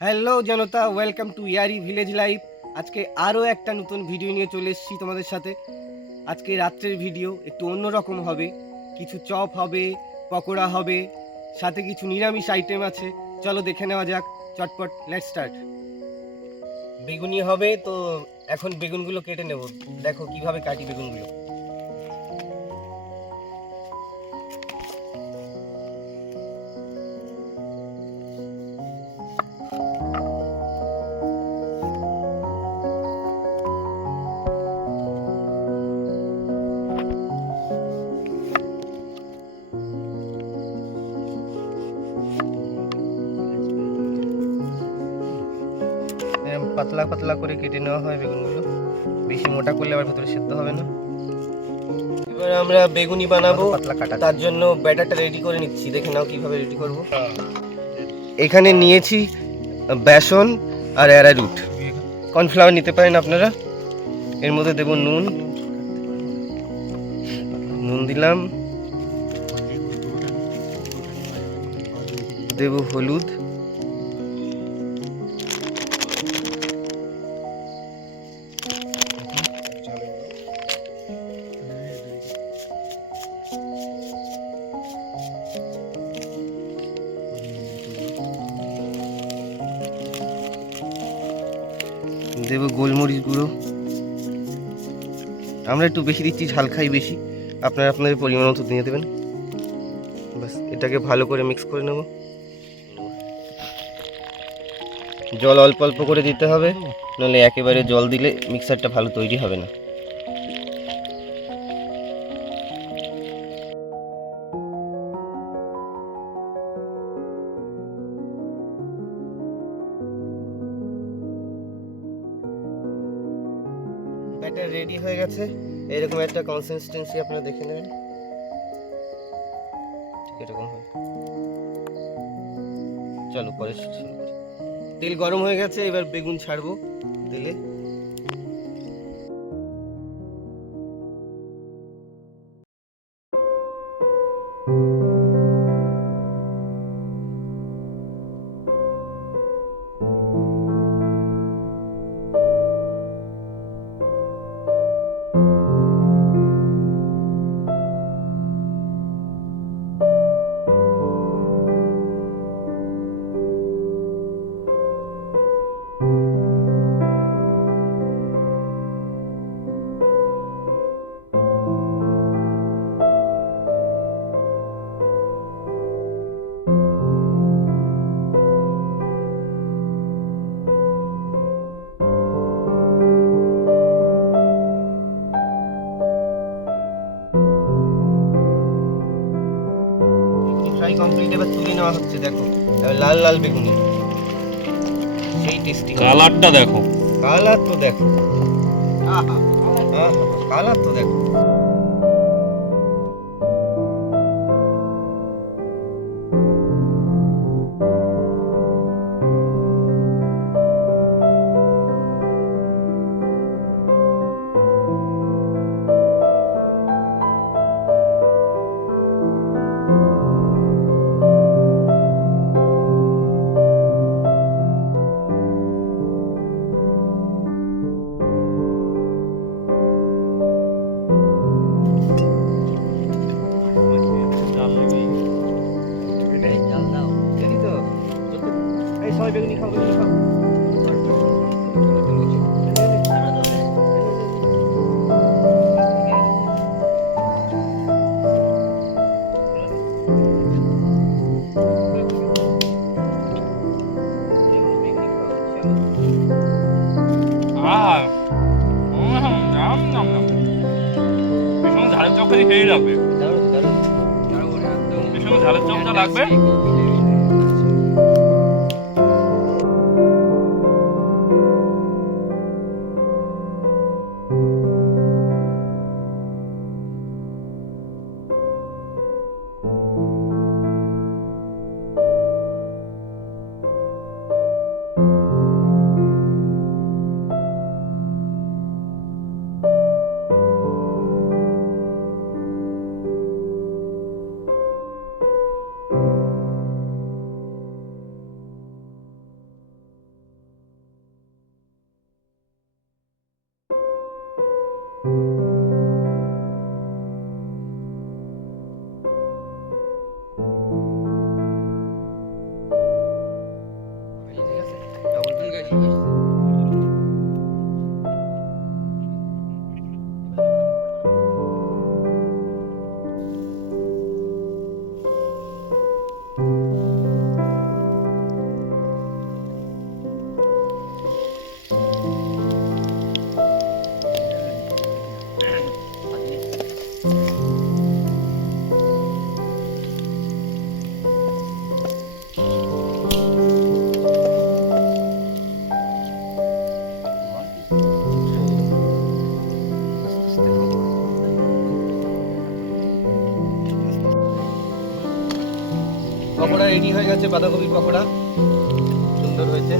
Hello জনতা, welcome to Yaari village life. আজকে আরও একটা নতুন ভিডিও নিয়ে চলে এসেছি তোমাদের সাথে। আজকে রাত্রের ভিডিও একটু অন্যরকম হবে। কিছু চপ হবে, পকোড়া হবে, সাথে কিছু নিরামিষ আইটেম আছে। চলো দেখে নেওয়া যাক। চটপট লেটস স্টার্ট। বেগুনি হবে তো এখন বেগুনগুলো কেটে নেব। দেখো কিভাবে কাটি বেগুনগুলো। এরকম পাতলা পাতলা করে কেটে নেওয়া হয় বেগুনগুলো, বেশি মোটা করলে আবার ভেতরে সেদ্ধ হবে না। এবার আমরা বেগুনি বানাবো, তার জন্য ব্যাটারটা রেডি করে নিচ্ছি। দেখে নাও কিভাবে রেডি করব। এখানে নিয়েছি বেসন আর অ্যারারুট, কর্নফ্লাওয়ার নিতে পারেন আপনারা। এর মধ্যে দেব নুন, দিলাম, দেব হলুদ, দেব গোলমরিচ গুঁড়ো। আমরা একটু বেশি দিচ্ছি, ঝাল খাই বেশি, আপনারা আপনাদের পরিমাণ মতো দিয়ে দেবেন। ব্যাস, এটাকে ভালো করে মিক্স করে নেব। জল অল্প অল্প করে দিতে হবে, নাহলে একেবারে জল দিলে মিক্সারটা ভালো তৈরি হবে না। ব্যাটার রেডি হয়ে গেছে। এরকম একটা কনসিস্টেন্সি আপনারা দেখে নেবেন, এরকম হয়। চলো পরে শুরু করি। তেল গরম হয়ে গেছে, এবার বেগুন ছাড়বো তেলে। ফ্রাই কমপ্লিট, এবার তুলে নেওয়া হচ্ছে। দেখো লাল লাল বেগুনি, সেই টেস্টি কালারটা দেখো। কালার তো দেখো, আহা আহা, কালার তো দেখো। জানি তো, এই সবাই বেগুনি খাও, বেগুনি খাও। আহ নাম নাম নাম ভীষণ ঝালের চপ খেয়ে খেয়ে যাবে। দারুণ দারুণ একদম ভীষণ ঝালের চপটা লাগবে। পকোড়া রেডি হয়ে গেছে, বাঁধাকপির পকোড়া সুন্দর হয়েছে।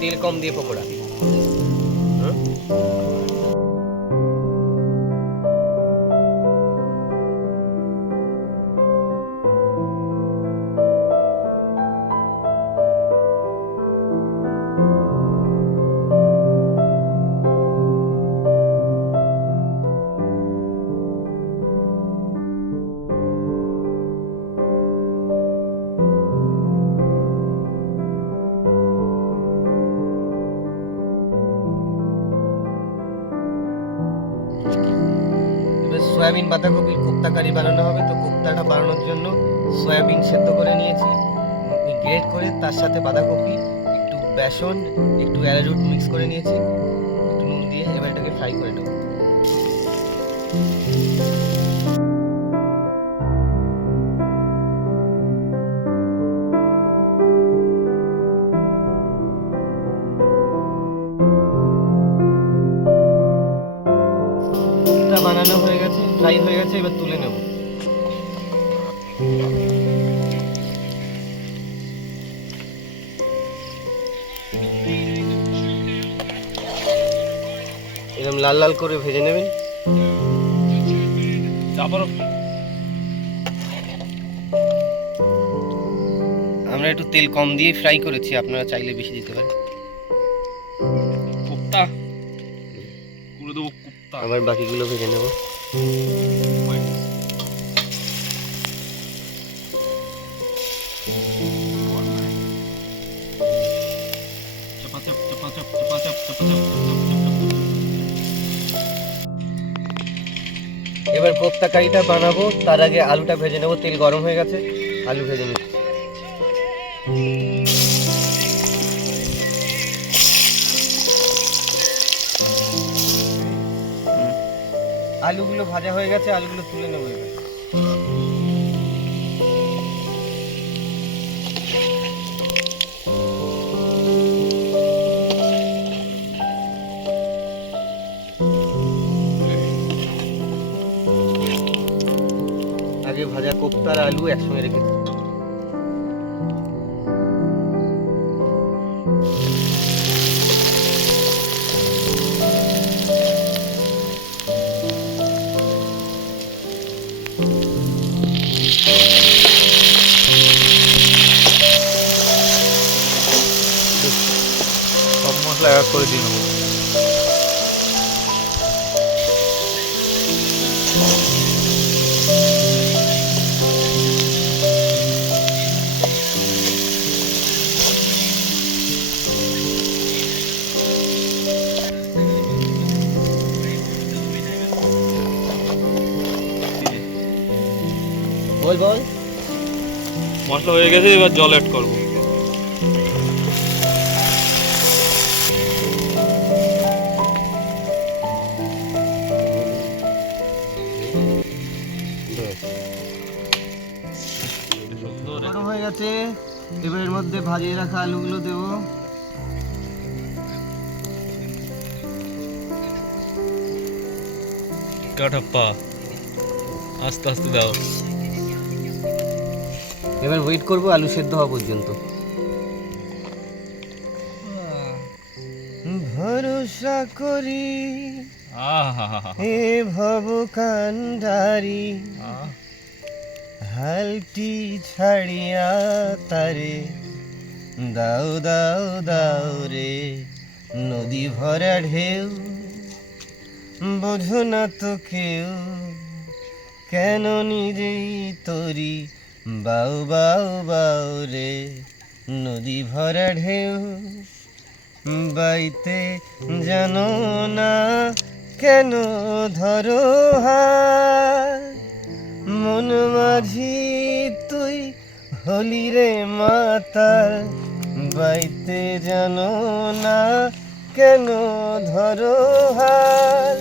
তেল কম দিয়ে পকোড়া। সয়াবিন বাঁধাকপির কোপ্তা কারি বানানো হবে, তো কোপ্তাটা বানানোর জন্য সয়াবিন সেদ্ধ করে নিয়েছি গ্রেট করে, তার সাথে বাঁধাকপি, একটু বেসন, একটু অ্যারারুট মিক্স করে নিয়েছি, একটু নুন দিয়ে এবার এটাকে ফ্রাই করে নেব। বানানো হয়ে গেছে, ফ্রাই হয়ে গেছে, এবার তুলে নেব। এরকম লাল লাল করে ভেজে নেবেন। আমরা একটু তেল কম দিয়ে ফ্রাই করেছি, আপনারা চাইলে বেশি দিতে পারেন। কোপ্তা করে দেবো, কোপ্তা। আবার বাকিগুলো ভেজে নেব। এবার কোপ্তা কারিটা বানাবো, তার আগে আলুটা ভেজে নেব। তেল গরম হয়ে গেছে, আলু ভেজে নিচ্ছি। আলুগুলো ভাজা হয়ে গেছে, আলুগুলো তুলে নেবো এবার। আগে ভাজা কোপ্তার আলু একসঙ্গে রেখেছি। সব মশলা এক করে দিয়ে নেবো। বল বল। মশলা হয়ে গেছে, এবার জল অ্যাড করবো। গরম হয়ে গেছে, এবার এর মধ্যে ভাজিয়ে রাখা আলুগুলো দেবো। কাঠাপ্পা আস্তে আস্তে দাও। এবার ওয়েট করবো আলু সেদ্ধ হওয়া পর্যন্ত। ভরসা করি হে ভব কান্ডারি, হালটি ছাড়িয়া তারে দাও দাও দাও রে নদী ভরা ঢেউ, বোঝো না তো কেউ কেন নিজেই তরি, বাউ বাউ বাউ রে নদী ভরা ঢেউ, বাইতে জানো না কেন ধরো হাত, মন মাঝি তুই হলি রে মাতাল, বাইতে জানো না কেন ধরো হাল,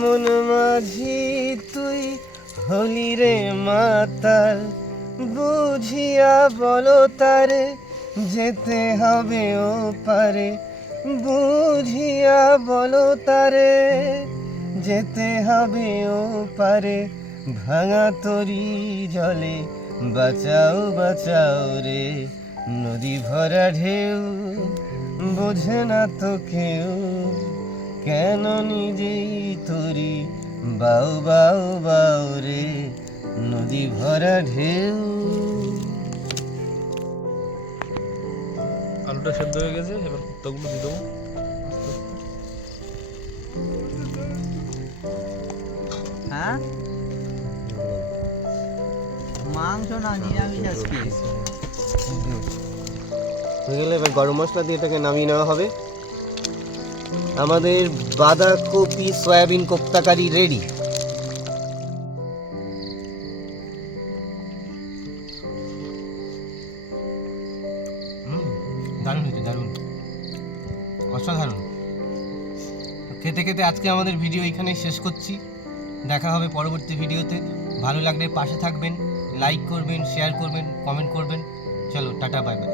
মন মাঝি তুই হলি রে মাতাল, বুঝিয়া বলো তারে যেতে হবে ও পারে, বুঝিয়া বলো তারে যেতে হবে ও পারে, ভাঙা তরি জলে বাঁচাও বাঁচাও রে নদী ভরা ঢেউ, বোঝে না তো কেউ কেন নিজেই তরি, বাউ বাউ বাউ রে নদী ভরা ঢেউ। আলুটা সেদ্ধ হয়ে গেছে, এবার কুর্তাগুলো দিয়ে দেবো। হ্যাঁ, মাংস না নিরামিষ আজকে। হয়ে গেলে এবার গরম মশলা দিয়ে এটাকে নামিয়ে নেওয়া হবে। আমাদের বাঁধাকপি সয়াবিন কোপ্তা কারি রেডি। দারুণ হয়েছে, দারুণ, অসাধারণ। খেতে খেতে আজকে আমাদের ভিডিও এখানেই শেষ করছি। দেখা হবে পরবর্তী ভিডিওতে। ভালো লাগলে পাশে থাকবেন, লাইক করবেন, শেয়ার করবেন, কমেন্ট করবেন। চলো টাটা, বাই বাই।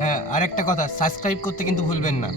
হ্যাঁ, আরেকটা কথা, সাবস্ক্রাইব করতে কিন্তু ভুলবেন না।